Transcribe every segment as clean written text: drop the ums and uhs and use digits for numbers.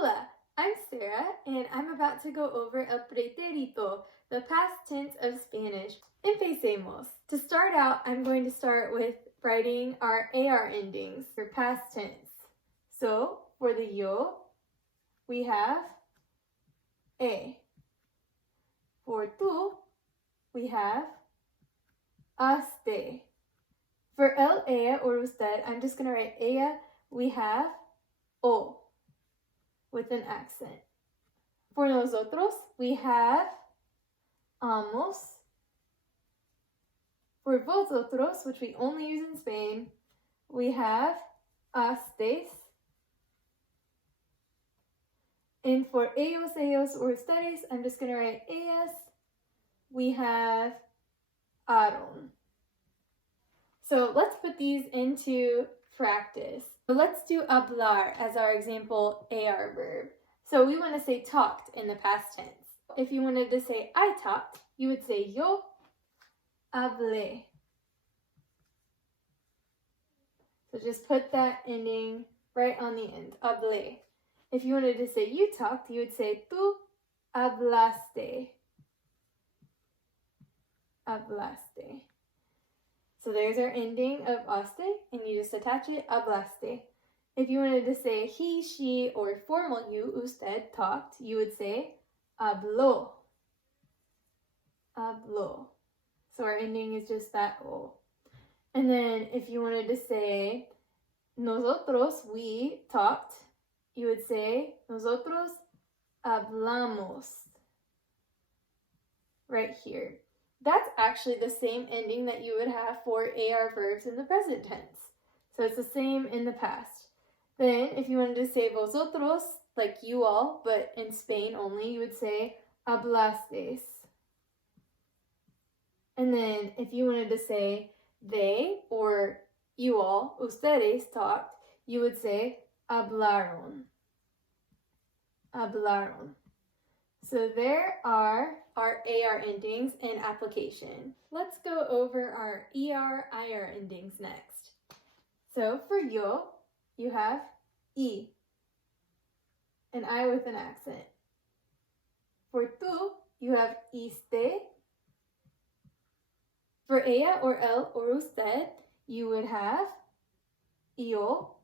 Hola, I'm Sarah, and I'm about to go over el pretérito, the past tense of Spanish. Empecemos. To start out, I'm going to start with writing our AR endings for past tense. So, for the yo, we have e. For tú, we have aste. For el, ella, or usted, I'm just going to write ella, we have o with an accent. For nosotros, we have amos. For vosotros, which we only use in Spain, we have astes. And for ellos, ellos, or ustedes, I'm just going to write ellas, we have aron. So let's put these into practice. So let's do hablar as our example AR verb. So we want to say talked in the past tense. If you wanted to say I talked, you would say yo hablé. So just put that ending right on the end, hablé. If you wanted to say you talked, you would say tú hablaste. Hablaste. So there's our ending of aste, and you just attach it, hablaste. If you wanted to say he, she, or formal you, usted, talked, you would say habló. Habló. So our ending is just that o. And then if you wanted to say nosotros, we talked, you would say nosotros hablamos. Right here. That's actually the same ending that you would have for AR verbs in the present tense. So it's the same in the past. Then if you wanted to say vosotros, like you all, but in Spain only, you would say hablastes. And then if you wanted to say they or you all, ustedes, talked, you would say hablaron. Hablaron. So there are our AR endings in application. Let's go over our IR endings next. So for yo, you have I, an I with an accent. For tú, you have iste. For ella or el or usted, you would have yo.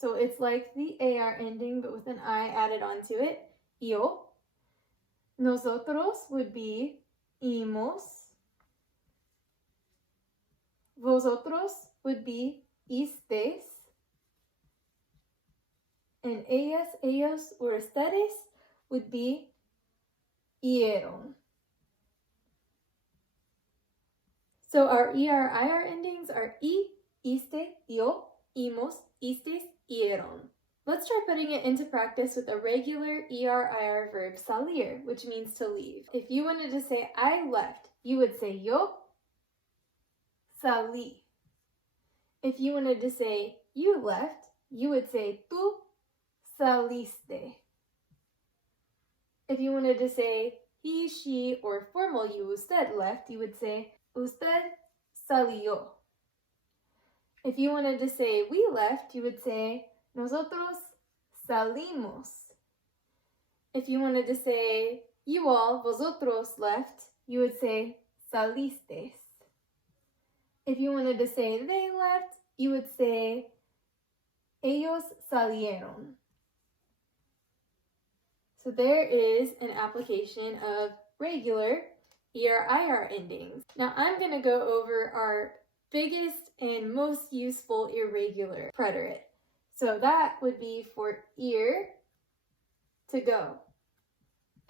So it's like the AR ending but with an I added onto it, yo. Nosotros would be imos. Vosotros would be istes. And ellas, ellos, or ustedes would be hieron. So our IR endings are I, iste, yo, imos, istes, hieron. Let's try putting it into practice with a regular IR verb, salir, which means to leave. If you wanted to say I left, you would say yo salí. If you wanted to say you left, you would say tú saliste. If you wanted to say he, she, or formal you, usted, left, you would say usted salió. If you wanted to say we left, you would say nosotros salimos. If you wanted to say you all, vosotros, left, you would say salistes. If you wanted to say they left, you would say ellos salieron. So there is an application of regular IR endings. Now I'm going to go over our biggest and most useful irregular preterite. So that would be for ir, to go.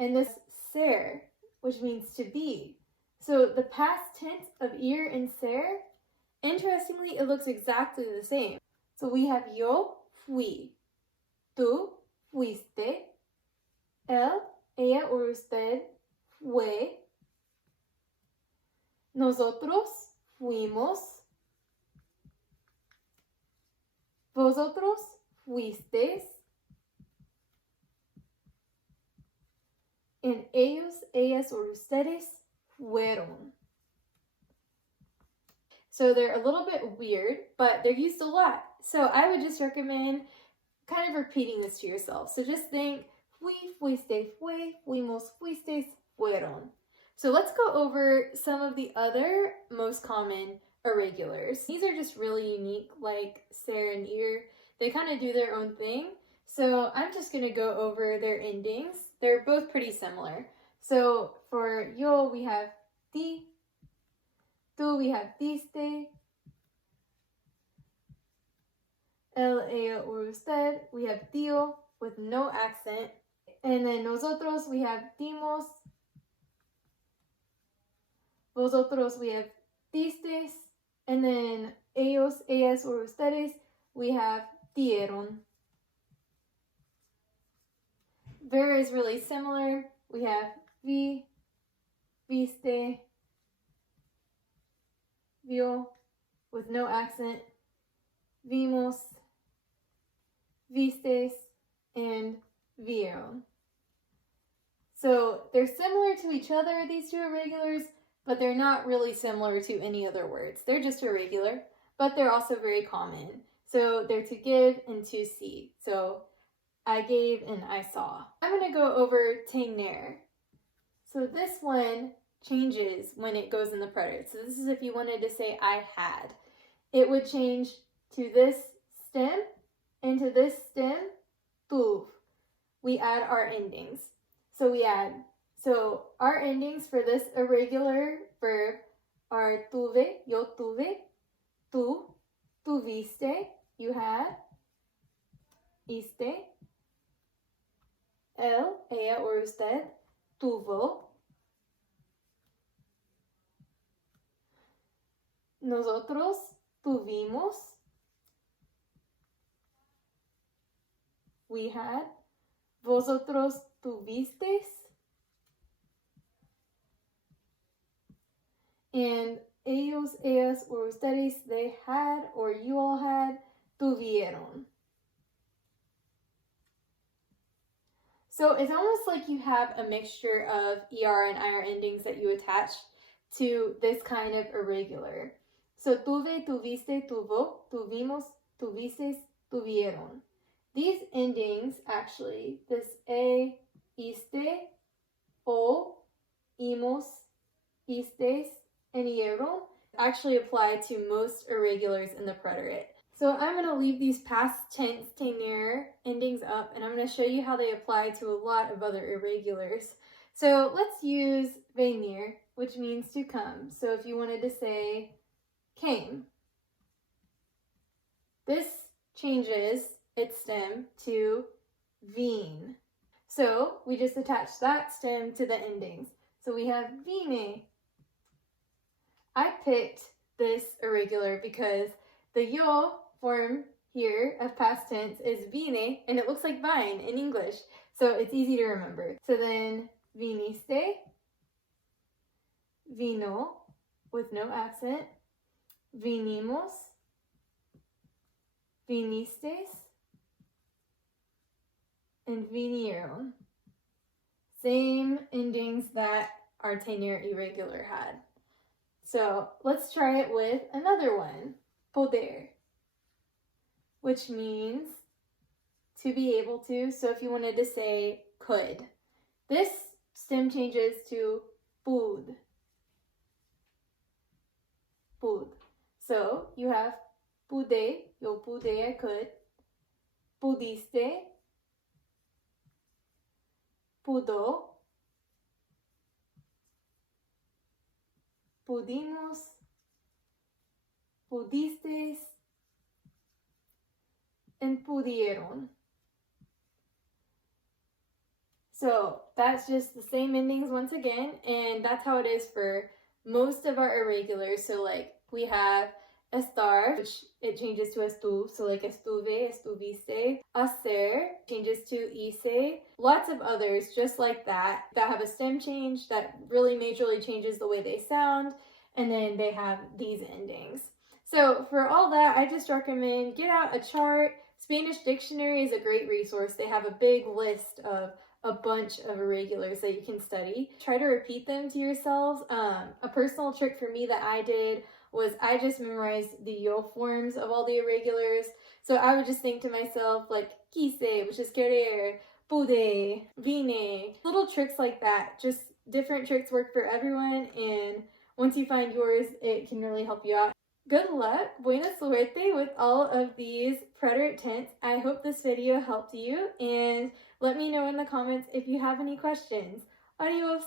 And this ser, which means to be. So the past tense of ir and ser, interestingly, it looks exactly the same. So we have yo fui, tú fuiste, él, ella or usted fue, nosotros fuimos, vosotros fuisteis, and ellos, ellas, or ustedes fueron. So they're a little bit weird, but they're used a lot. So I would just recommend kind of repeating this to yourself. So just think, fui, fuiste, fue, fuimos, fuistes, fueron. So let's go over some of the other most common irregulars. These are just really unique, like ser and ir. They kind of do their own thing. So I'm just going to go over their endings. They're both pretty similar. So for yo, we have ti. Tu, we have diste. El, ella, or usted, we have tío with no accent. And then nosotros, we have dimos. Vosotros, we have distes. And then ellos, ellas, or ustedes, we have dieron. Ver is really similar. We have vi, viste, vio with no accent, vimos, vistes, and vieron. So they're similar to each other, these two irregulars, but they're not really similar to any other words. They're just irregular, but they're also very common. So they're to give and to see. So I gave and I saw. I'm going to go over tener. So this one changes when it goes in the preterite. So this is if you wanted to say I had. It would change to this stem and to this stem, tuv. We add our endings. So our endings for this irregular verb are tuve, yo tuve, tú, tuviste, you had, iste, él, ella, or usted, tuvo, nosotros tuvimos, we had, vosotros tuvistes, and ellos, ellas, or ustedes, they had, or you all had, tuvieron. So it's almost like you have a mixture of ER and IR endings that you attach to this kind of irregular. So tuve, tuviste, tuvo, tuvimos, tuvises, tuvieron. These endings actually, this a, iste, o, imos, istes, and ieron actually apply to most irregulars in the preterite. So I'm going to leave these past tense tener endings up, and I'm going to show you how they apply to a lot of other irregulars. So let's use venir, which means to come. So if you wanted to say came, this changes its stem to vin. So we just attach that stem to the endings. So we have vine. I picked this irregular because the yo form here of past tense is vine, and it looks like vine in English, so it's easy to remember. So then viniste, vino with no accent, vinimos, vinistes, and vinieron. Same endings that our tener irregular had. So let's try it with another one, poder, which means to be able to. So if you wanted to say could, this stem changes to pud. Pud. So you have pude, yo pude, I could, pudiste, pudo, pudimos, pudistes, and pudieron. So that's just the same endings once again, and that's how it is for most of our irregulars. So like we have estar, which it changes to estuve, so like estuve, estuviste. Hacer changes to hice. Lots of others just like that have a stem change that really majorly changes the way they sound, and then they have these endings. So for all that, I just recommend get out a chart. Spanish Dictionary is a great resource. They have a big list of a bunch of irregulars that you can study. Try to repeat them to yourselves. A personal trick for me that I did was I just memorized the yo forms of all the irregulars. So I would just think to myself, like, quise, which is querer, pude, vine. Little tricks like that. Just different tricks work for everyone, and once you find yours, it can really help you out. Good luck, buena suerte with all of these preterite tense. I hope this video helped you, and let me know in the comments if you have any questions. Adios!